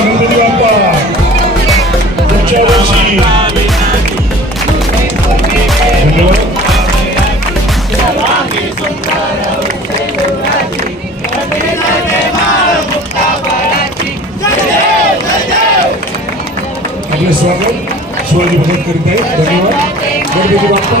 गणपती बाप्पा पुढच्या वर्षी धन्यवाद. आपले स्वागत शिवाजी भगत करीत आहेत धन्यवाद गणपती बाप्पा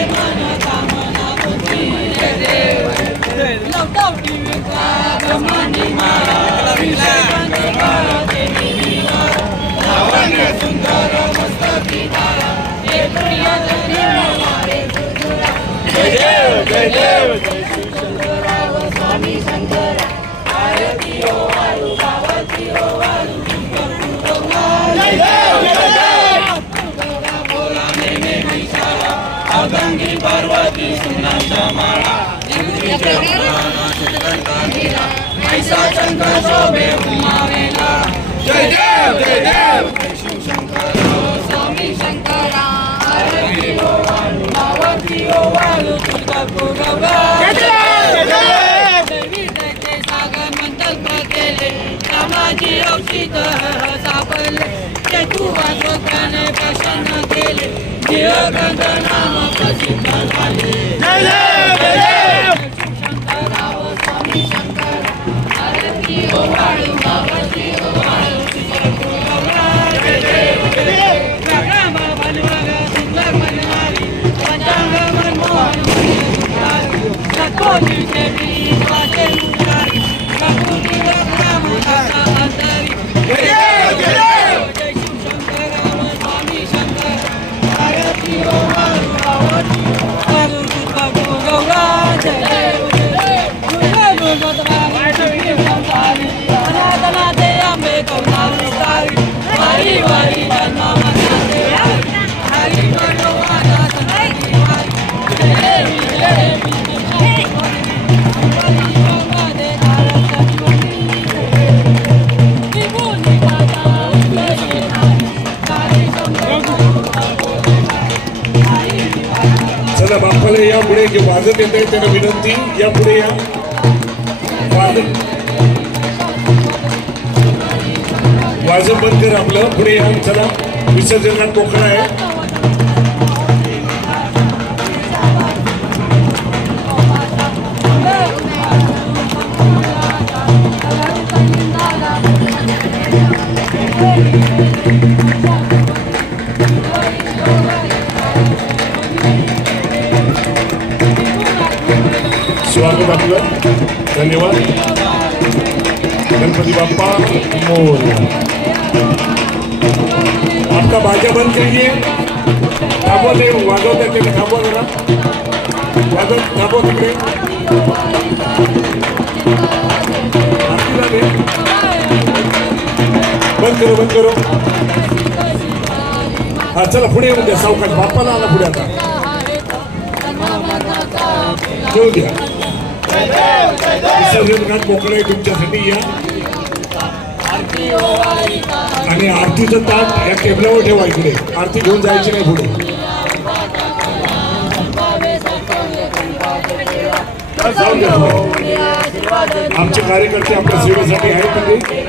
दर्शन मात्रे मन कामना पूर्ती शंकर शोभे उमावेला जय देव जय देव शिवशंकर स्वामी शंकरा मावती ओ वालू तुझा गोगवा वाळू तुळजापूर गौरा देवी त्याचे सागर मंतप केले सामाजी औषित सापडले ते तू वाचवताने प्रसन्न केले जीवगंध नाम प्रसिद्ध झाले जय देव जय देव Lord, you can be बाप्पाला पुढे जे वाजत येत आहे त्यांना विनंती या पुढे या वाजत वाजत बंद कर आपलं. पुढे या चला. विसर्जनात मोकळा आहे. Thank you. आपलं धन्यवाद गणपती बाप्पा मोरया आपका बाजा बंद करिए थांबवा ते वाजवत आहे ते थांबवा जरा वाजव थांबवा तिकडे आरतीला दे. बंद करो बंद करो हा चला पुढे येऊ द्या सावकाश बाप्पाला आला पुढे आता येऊ द्या विसर्जन घाट तुमच्यासाठी या. आणि आरतीचं ताट या टेबलावर ठेवा इकडे. आरती घेऊन जायची नाही पुढे. पुढे. आमचे कार्यकर्ते आपल्या सेवेसाठी आहेत म्हणजे.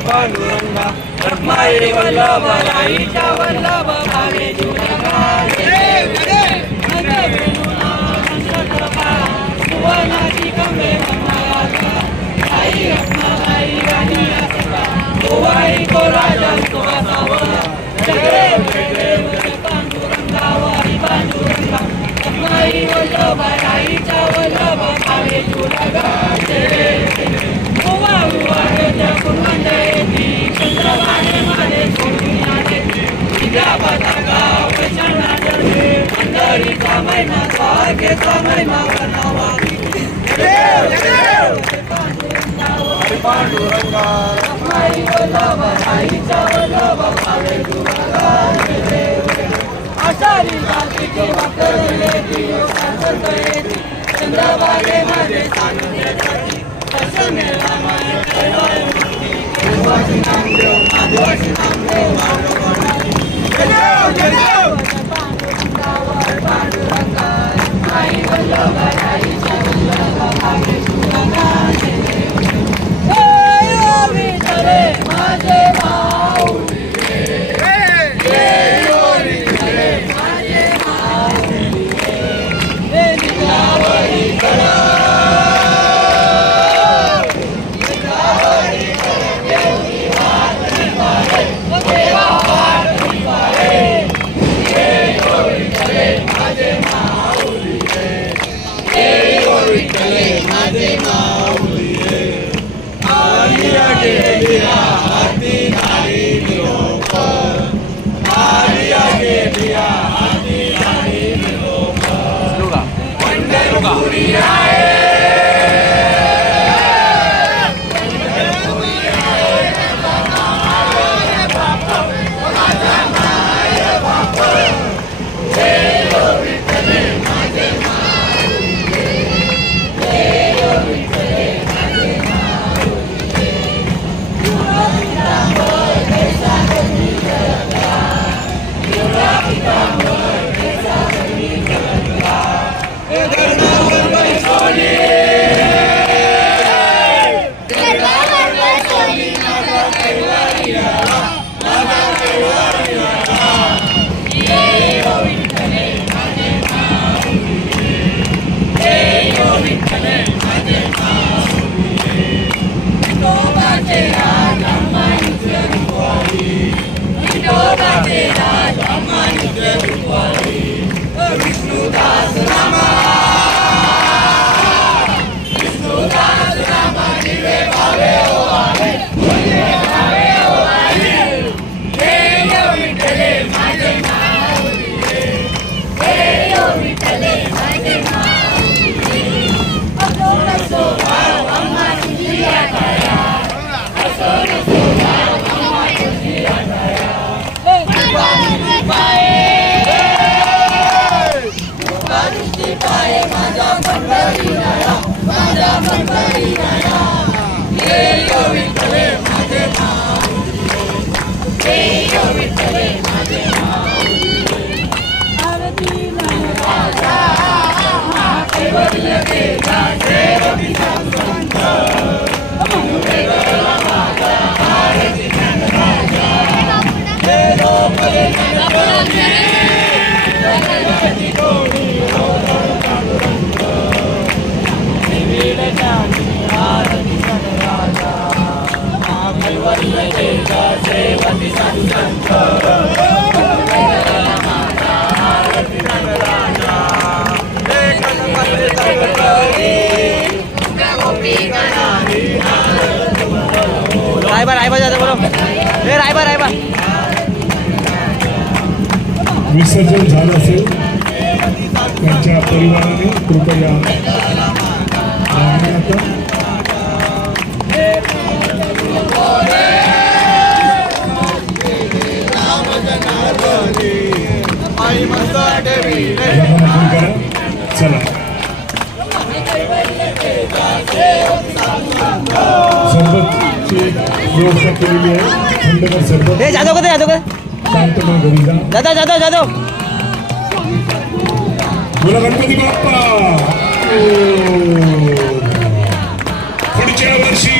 पांडुरंगा रत्नाई वल्लभ राईच्या वल्लभ भावे जुरगा जय देव जय सुवर्णाची कमे मायाचा आई रत्नाबाई राणी असता गोवाई को राजा सुवासावला जय देव जय देव जय पांडुरंगावारी पांडुरंगा रत्नाई वल्लभ राईच्या वल्लभ भावे जुरगा जय देव जय देव गोवा विवाहाच्या चंद्रबागे येती चंद्रभागे माने सोडून आले मध्ये सांगून Oh, yeah. Amen. Raiba Raiba जाते बोलो. ए रायबा रायबा. विसर्जन झालं असेल त्यांच्या परिवाराने कृपया करा. चला. सरबतची व्यवस्था केलेली सरबत. जाधव का का? शांत मग घरी जा जाधव बोला गणपती बाप्पा. पुढच्या वर्षी.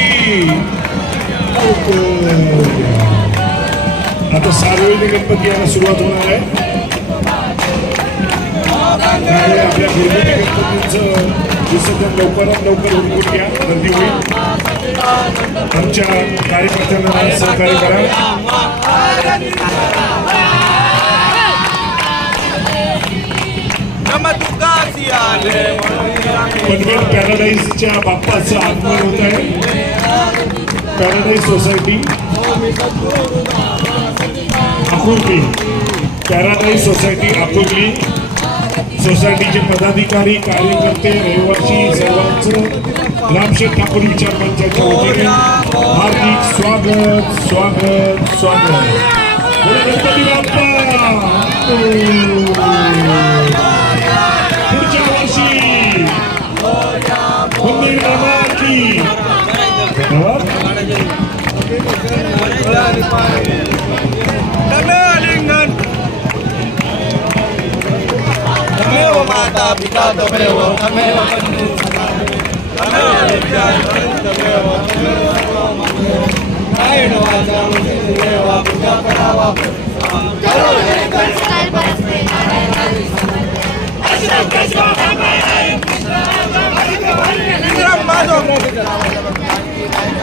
आता सार्वजनिक गणपती यायला सुरुवात होणार आहे. त्यामुळे आपल्या घरगुती गणपतींचं विसर्जन लवकरात लवकर उरकून घ्या गर्दी होईल. आमच्या कार्यकर्त्यांना सहकार्य करा. पनवेल पॅराडाईजच्या बाप्पाचं आगमन होत आहे. Paradise society. Akurli Paradise society Akurli सोसायटीचे पदाधिकारी कार्यकर्ते रहिवासी सर्वांचं रामशेठ ठाकूर विचार मंचाच्या वतीने हार्दिक स्वागत स्वागत स्वागत. Ganpati Bappa! Sekarang. kita akan.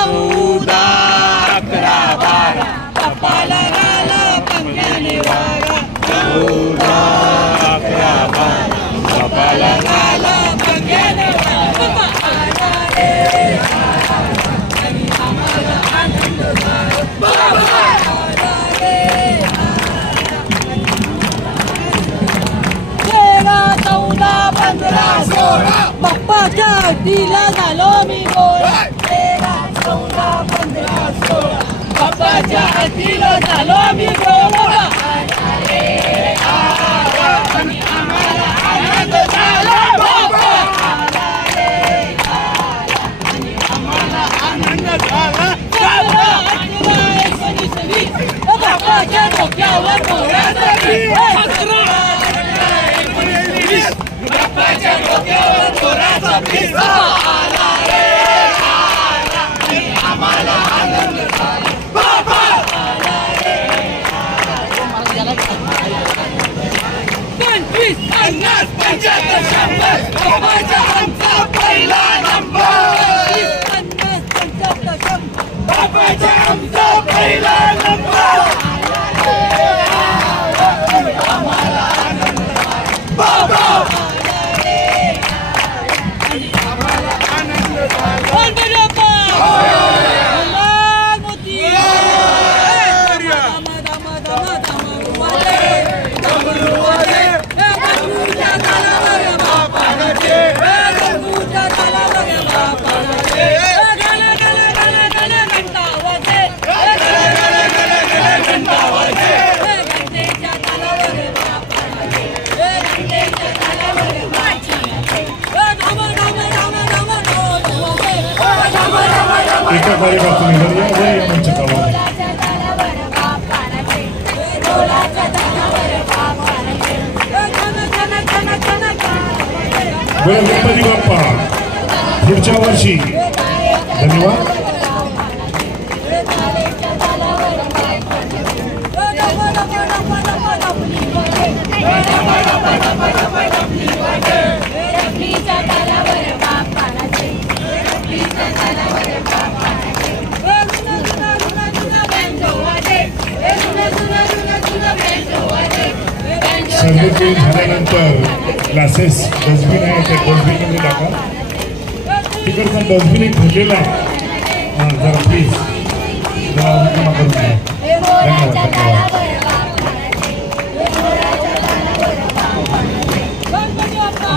झाला अकरा बारा कपाला गाला पंख्याने वारा अकरा बारा कपाला पंख्याने तेरा चौदा पंधरा सोळा. बाप्पाच्या अड्डीला झालो मी गोळा चौदा पंधरा सोळा बाप्पाच्या अड्डीला झालो मी गोळा आम्हाला आनंद झाला बाप्पा आम्हाला आनंद झाला बाप्पाच्या डोक्यावर मोहराचा बाप्पाच्या डोक्यावर मोहराचा पहिला एका कार्यकर्त्याने घरी या या मंचकावर गणपती बाप्पा पुढच्या वर्षी धन्यवाद. सर्वचे झाल्यानंतर ग्लासेस डस्टबिन आहे त्या डस्टबिनमध्ये टाका तिकडचा डस्टबिन एक भरलेला आहे हां जरा प्लीज जरा रिकामा करून द्या धन्यवाद धन्यवाद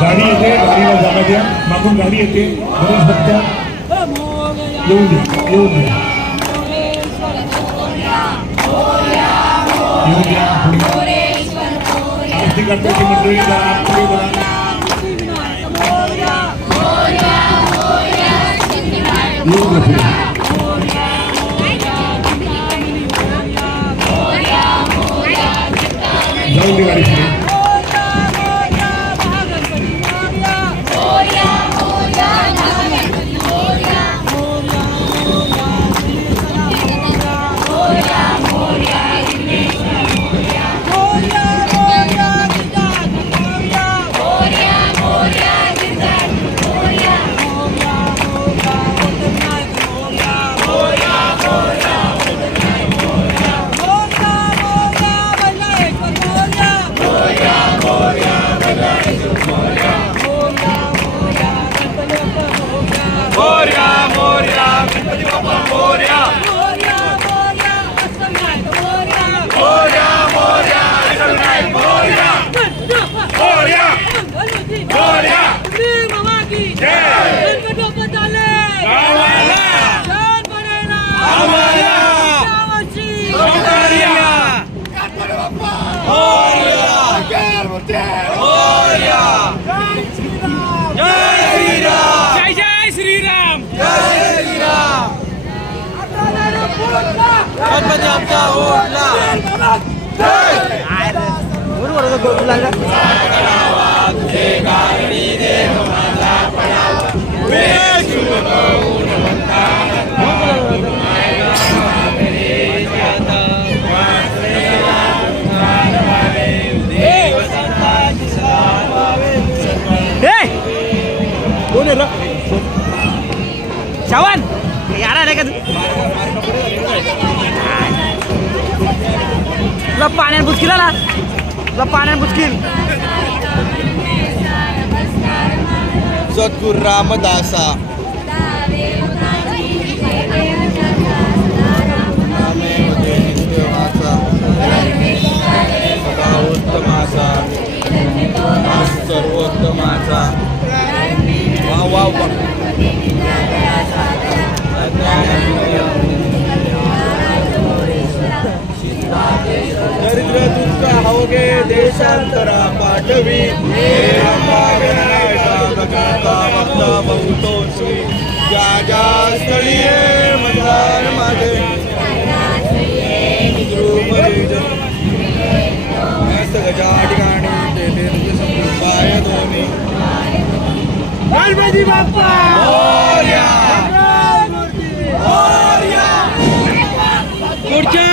गाडी येते गाडीला जागा द्या मागून गाडी येते गणेश भक्त येऊन द्या येऊन द्या येऊन द्या पुढे आरती करण्याची मंडळी जरा पुढे जरा येऊन द्या कोण आहे श्रावण यार आलाय का तू? तुला पाण्यात बुचकील आला. तुला पाण्यात बुचकील. सद्गुरु रामदासा. उत्तमाचा सर्वोत्तमाचा. वा वा वा. दरिद्र दुःख अवघे देशांतरा पाठवी बहुतोसी ज्या ज्या स्थळी मतदार माझे सगळ्या ठिकाणी तुझे समुदाय दोन्ही गणपती बाप्पा पुढच्या मोर्या रे गणपती चालले गावाला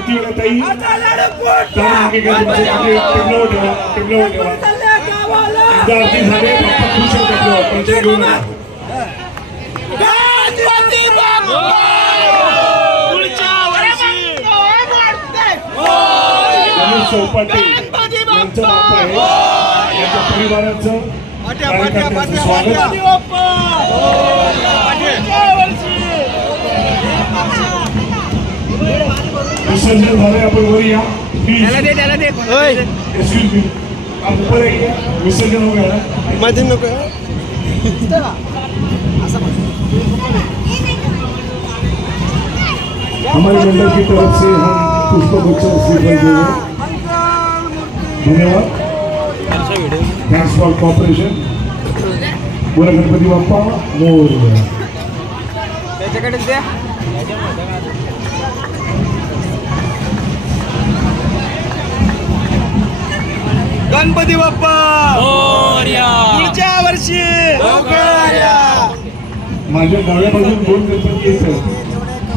ठेवा टेबलावर ठेवा एकदा आरती झाली बाप्पा खुश घेऊन चौपाटी यांचं बाप्पा आहे. यांच्या परिवाराचं कार्यकर्त्यांचं स्वागत. विसर्जन झाले आपण वर या एक्सक्यूज मी विसर्जन हो मध्ये नको हमारे मंडल की तरफ़ से हम पुष्प गुच्छ स्वीकार देंगे धन्यवाद। थैंक्स फॉर कॉपरेशन बोला गणपती बाप्पा मोर। गणपती बाप्पा! पुढच्या वर्षी! माझ्या डाव्या बाजून दोन गणपती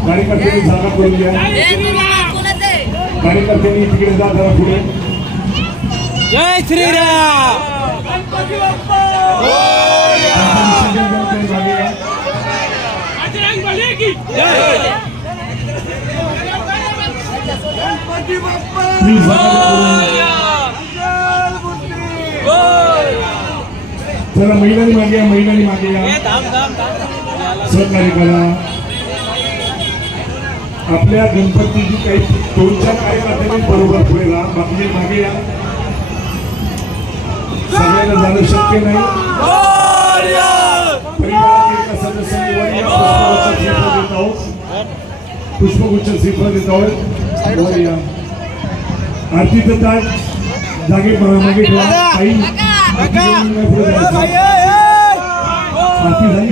कार्यकर्त्यांनी जागा करून घ्या. कार्यकर्त्यांनी तिकडे जा जरा पुढे. जय श्रीराम विसर्जन करताना मागे या. प्लीज जागा करून घ्या. चला महिलांनी मागे या महिलांनी मागे या. सहकार्य करा आपल्या गणपतीची काही दोन चार कार्यकर्त्यांनी बरोबर पुढे राहा बाकी मागे या. सगळ्यांना जाणं शक्य नाही. परिवारातील सदस्याने देत आहोत. पुष्पगुच्छ श्रीफळ देत आहोत. आरतीचं ताट जागे मागे ठेवा. काही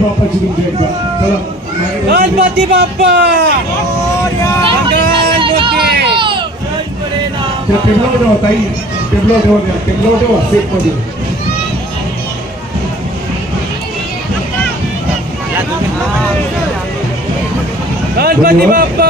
बाप्पाची तुमची एकदा. गणपती बाप्पा. त्या टेबलावर ठेवा ताई. टेबलावर ठेवा त्या. टेबलावर ठेवा सेफमध्ये गणपती बाप्पा.